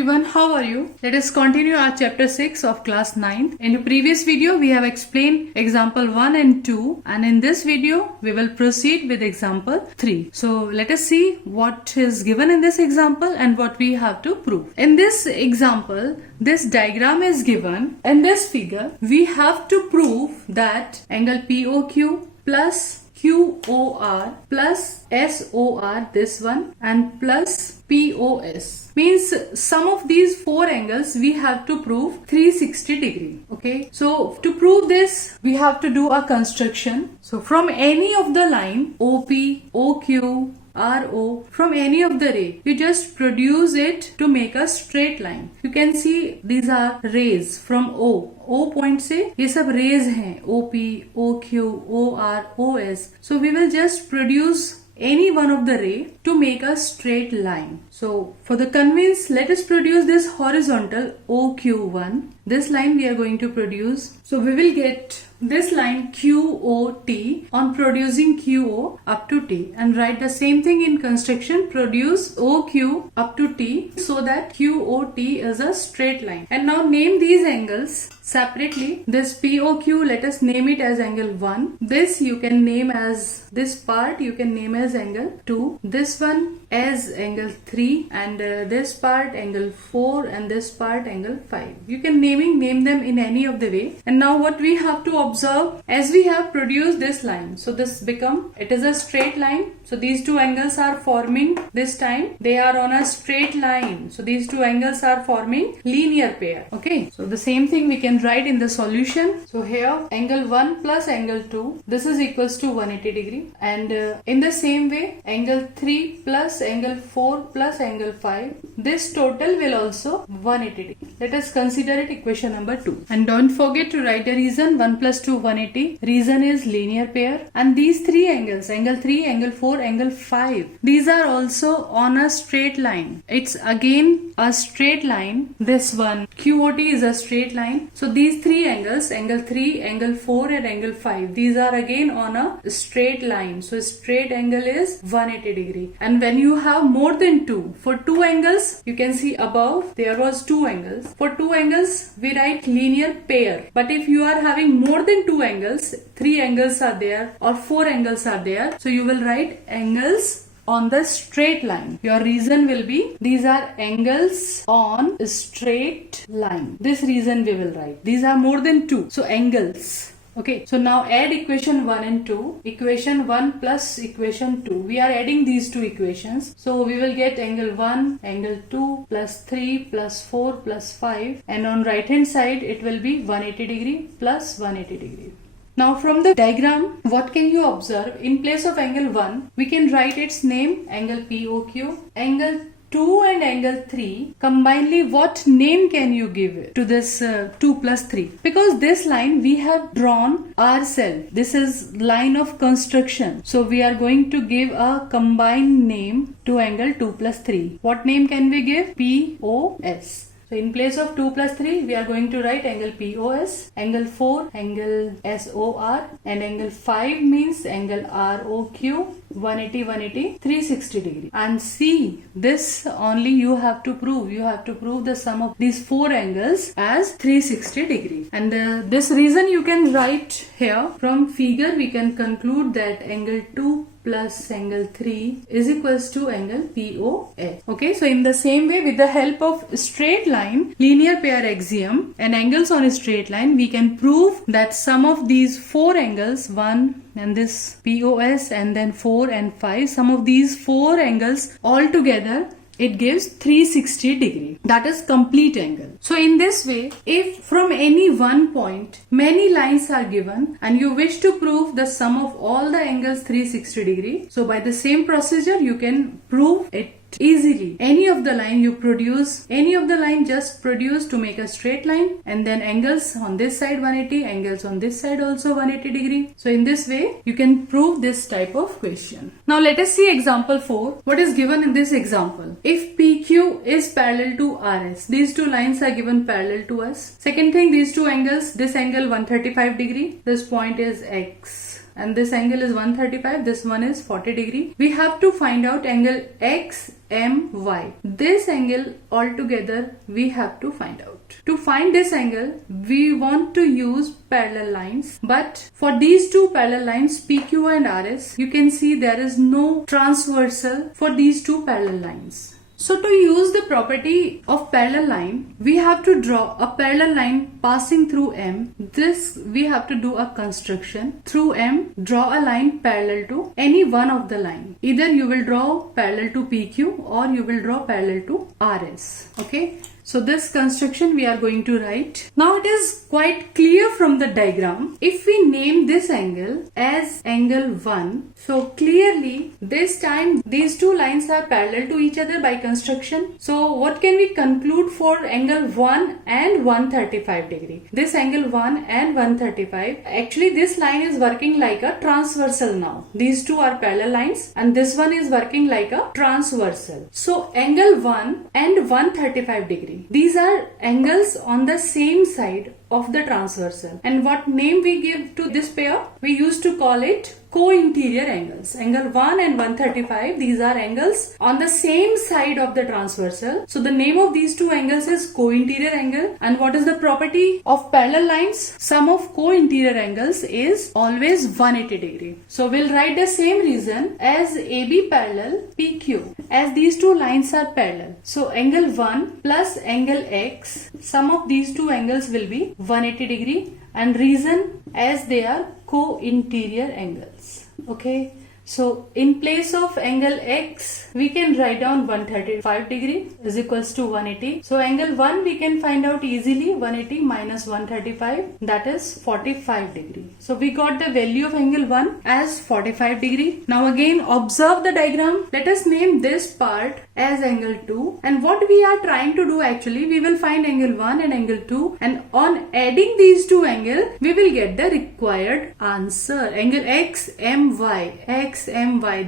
everyone, how are you? Let us continue our chapter 6 of class 9. In the previous video, we have explained example 1 and 2, and in this video, we will proceed with example 3. So let us see what is given in this example and what we have to prove. In this example, this diagram is given. In this figure, we have to prove that angle POQ plus QOR plus SOR, this one, and plus POS means sum of these four angles we have to prove 360 degree. Okay, so to prove this we have to do a construction. So from any of the line OP, OQ, RO, from any of the ray, you just produce it to make a straight line. You can see these are rays from O point से ये सब rays हैं, OP, OQ, OR, OS. So we will just produce any one of the ray to make a straight line. So for the convenience, let us produce this horizontal OQ1. This line we are going to produce. So we will get this line QOT on producing QO up to T, and write the same thing in construction, produce OQ up to T, so that QOT is a straight line. And now name these angles separately. This POQ, let us name it as angle 1. This you can name as, this part you can name as angle 2. This one as angle 3, and this part angle 4, and this part angle 5. You can name them in any of the way. And now what we have to observe, as we have produced this line, so this it is a straight line. So these two angles are forming, this time they are on a straight line. So these two angles are forming linear pair. Okay, so the same thing we can write in the solution. So here angle 1 plus angle 2, this is equals to 180 degree, and in the same way angle 3 plus angle 4 plus angle 5, this total will also 180 degree. Let us consider it equation number 2, and don't forget to write the reason. 1 plus 2 180, reason is linear pair, and these three angles, angle 3, angle 4, angle 5, these are also on a straight line. It's again a straight line. This one QOT is a straight line. So these three angles, angle 3, angle 4, and angle 5, these are again on a straight line. So straight angle is 180 degree. And when you have more than two, for two angles, you can see above there was two angles. For two angles we write linear pair. But if you are having more than two angles, three angles are there or four angles are there, so you will write angles on the straight line. Your reason will be, these are angles on a straight line. This reason we will write. These are more than two, so angles. Okay, so now add equation 1 and 2. Equation 1 plus equation 2. We are adding these two equations. So we will get angle 1, angle 2 plus 3 plus 4 plus 5, and on right hand side it will be 180 degree plus 180 degree. Now from the diagram, what can you observe? In place of angle 1, we can write its name, angle POQ. Angle 2 and angle 3, combinedly what name can you give to this 2 plus 3? Because this line we have drawn ourselves. This is line of construction. So we are going to give a combined name to angle 2 plus 3. What name can we give? POS. So in place of 2 plus 3, we are going to write angle POS, angle 4, angle SOR, and angle 5 means angle ROQ, 180, 180, 360 degree. And see, this only you have to prove. You have to prove the sum of these four angles as 360 degree. And this reason you can write here. From figure we can conclude that angle 2 plus angle 3 is equals to angle POS. Okay, so in the same way, with the help of straight line, linear pair axiom, and angles on a straight line, we can prove that sum of these four angles, 1 and this POS, and then 4 and 5, sum of these four angles all together, it gives 360 degree. That is complete angle. So in this way, if from any one point many lines are given and you wish to prove the sum of all the angles 360 degree, so by the same procedure you can prove it easily. Any of the line you produce, any of the line just produce to make a straight line, and then angles on this side 180, angles on this side also 180 degree. So in this way you can prove this type of question. Now let us see example 4. What is given in this example? If PQ is parallel to RS, these two lines are given parallel to us. Second thing, these two angles, this angle 135 degree, this point is X. and this angle is 135, this one is 40 degree. We have to find out angle XMY. This angle altogether we have to find out. To find this angle, we want to use parallel lines, but for these two parallel lines PQ and RS, you can see there is no transversal for these two parallel lines. So to use the property of parallel line, we have to draw a parallel line passing through M. This we have to do a construction. Through M, draw a line parallel to any one of the line. Either you will draw parallel to PQ or you will draw parallel to RS. Okay. So this construction we are going to write. Now it is quite clear from the diagram. If we name this angle as angle 1, so clearly this time these two lines are parallel to each other by construction. So what can we conclude for angle 1 and 135 degree? This angle 1 and 135, actually this line is working like a transversal now. These two are parallel lines and this one is working like a transversal. So angle 1 and 135 degree. These are angles on the same side of the transversal. And what name we give to this pair? We used to call it co-interior angles. Angle 1 and 135, these are angles on the same side of the transversal. So the name of these two angles is co-interior angle. And what is the property of parallel lines? Sum of co-interior angles is always 180 degree. So we'll write the same reason as AB parallel PQ, as these two lines are parallel. So angle 1 plus angle X, sum of these two angles will be 180 degree, and reason as they are co-interior angles. Okay, so in place of angle X we can write down 135 degree is equals to 180. So angle 1 we can find out easily, 180 minus 135, that is 45 degree. So we got the value of angle 1 as 45 degree. Now again observe the diagram. Let us name this part as angle 2, and what we are trying to do, actually we will find angle 1 and angle 2, and on adding these two angles we will get the required answer. Angle XMY,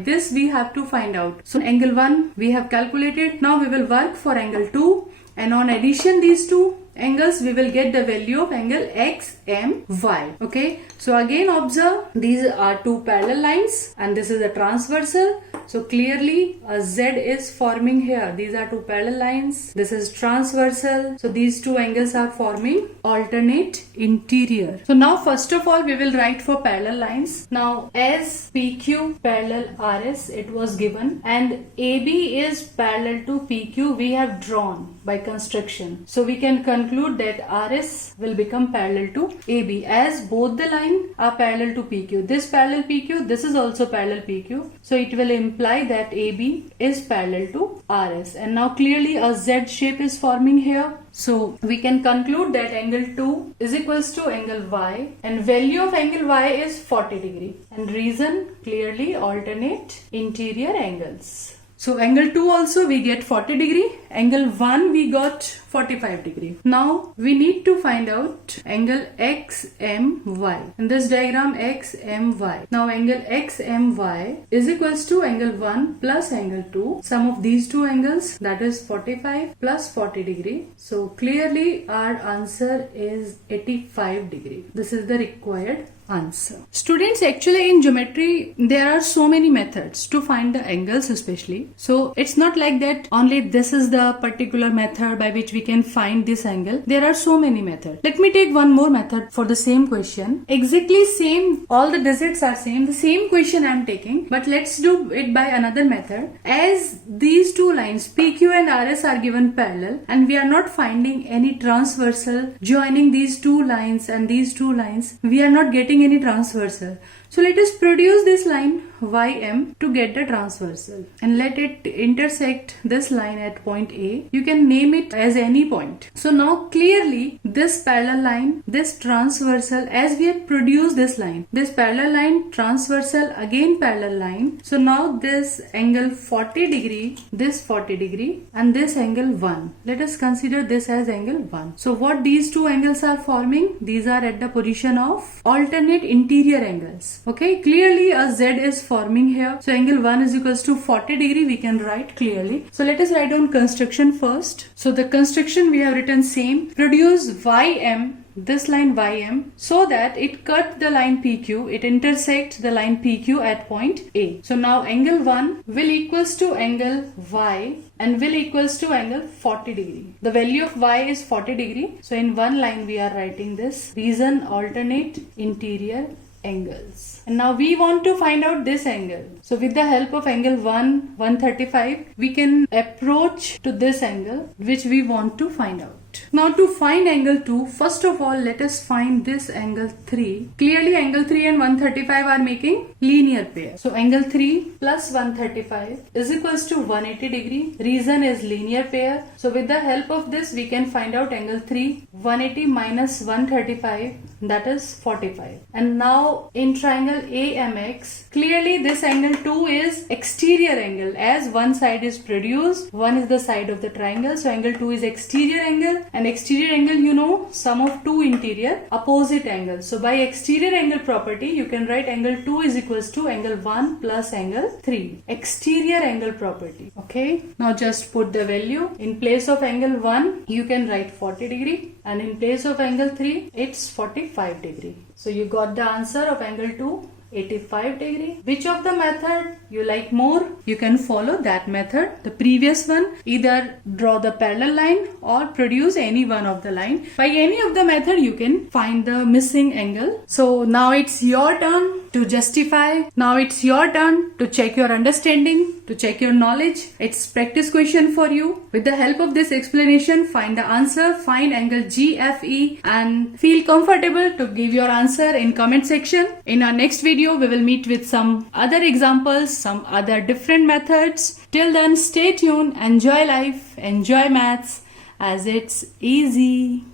this we have to find out. So angle 1 we have calculated. Now we will work for angle 2, and on addition these two angles we will get the value of angle XMY. Okay, so again observe, these are two parallel lines and this is a transversal. So clearly a Z is forming here. These are two parallel lines. This is transversal. So these two angles are forming alternate interior. So now first of all we will write for parallel lines. Now as PQ parallel RS it was given, and AB is parallel to PQ we have drawn by construction. So we can conclude that RS will become parallel to AB, as both the line are parallel to PQ. This parallel PQ, this is also parallel PQ. So it will imply that AB is parallel to RS. And now clearly a Z shape is forming here. So we can conclude that angle 2 is equals to angle Y, and value of angle Y is 40 degree. And reason, clearly alternate interior angles. So angle 2 also we get 40 degree, angle 1 we got 45 degree. Now we need to find out angle XMY. In this diagram XMY. Now angle XMY is equals to angle 1 plus angle 2. Sum of these two angles, that is 45 plus 40 degree. So clearly our answer is 85 degree. This is the required answer. Students, actually in geometry there are so many methods to find the angles especially. So it's not like that only this is the particular method by which we can find this angle. There are so many methods. Let me take one more method for the same question. Exactly same, all the digits are same. The same question I am taking, but let's do it by another method. As these two lines PQ and RS are given parallel and we are not finding any transversal joining these two lines and these two lines, we are not getting any transversal. So let us produce this line YM to get the transversal, and let it intersect this line at point A. You can name it as any point. So now clearly this parallel line, this transversal, as we have produced this line, this parallel line, transversal, again parallel line. So now this angle 40 degree, this 40 degree, and this angle 1. Let us consider this as angle 1. So what these two angles are forming? These are at the position of alternate interior angles. Okay, clearly a Z is forming here. So angle 1 is equals to 40 degree we can write clearly. So let us write down construction first. So the construction we have written same. Produce YM this line YM so that it cut the line PQ, it intersects the line PQ at point A. So now angle 1 will equals to angle Y and will equals to angle 40 degree. The value of Y is 40 degree. So in one line we are writing this reason alternate interior angles. And now we want to find out this angle. So with the help of angle 135, we can approach to this angle which we want to find out. Now to find angle 2, first of all let us find this angle 3. Clearly angle 3 and 135 are making linear pair. So angle 3 plus 135 is equals to 180 degree. Reason is linear pair. So with the help of this we can find out angle 3. 180 minus 135, that is 45. And now in triangle AMX, clearly this angle 2 is exterior angle, as one side is produced, one is the side of the triangle. So angle 2 is exterior angle, and exterior angle, you know, sum of two interior opposite angles. So by exterior angle property you can write angle 2 is equals to angle 1 plus angle 3. Exterior angle property. Okay, now just put the value. In place of angle 1 you can write 40 degree, and in place of angle 3 it's 45 degree. So you got the answer of angle 2, 85 degree. Which of the method you like more? You can follow that method. The previous one, either draw the parallel line or produce any one of the line. By any of the method you can find the missing angle. So now it's your turn to justify. Now it's your turn to check your understanding, to check your knowledge. It's practice question for you. With the help of this explanation, find the answer, find angle GFE and feel comfortable to give your answer in comment section. In our next video, we will meet with some other examples, some other different methods. Till then, stay tuned, enjoy life, enjoy maths as it's easy.